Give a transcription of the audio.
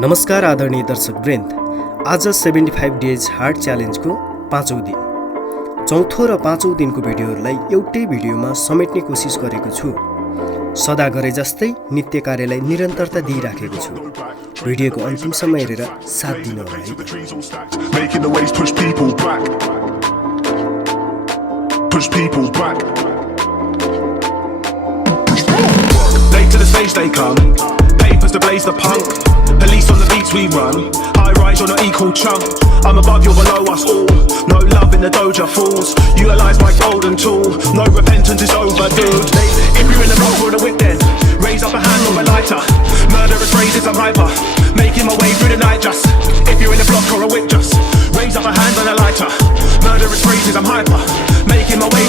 नमस्कार आदरणीय दर्शकवृन्द, आज 75 डेज हार्ट च्यालेन्जको 5औं दिन, चौथो र 5औं दिनको भिडियोहरूलाई एउटै भिडियोमा समेट्ने कोसिस गरेको छु। सदा गरे जस्तै नित्य कार्यलाई निरन्तरता दिइराखेको छु। भिडियोको अन्तिमसम्म हेरेर साथ दिनुहोला है। Late to the stage they come, papers to blaze the punk. Police on the beats we run, high rise you're not equal chunk. I'm above, you're below us all. No love in the doja fools. Utilize my golden tool. No repentance is overdue. If you're in the block or the whip then raise up a hand or a lighter. Murderous phrases I'm hyper, making my way through the night just. If you're in the block or a whip just raise up a hand and a lighter. Murderous phrases I'm hyper, making my way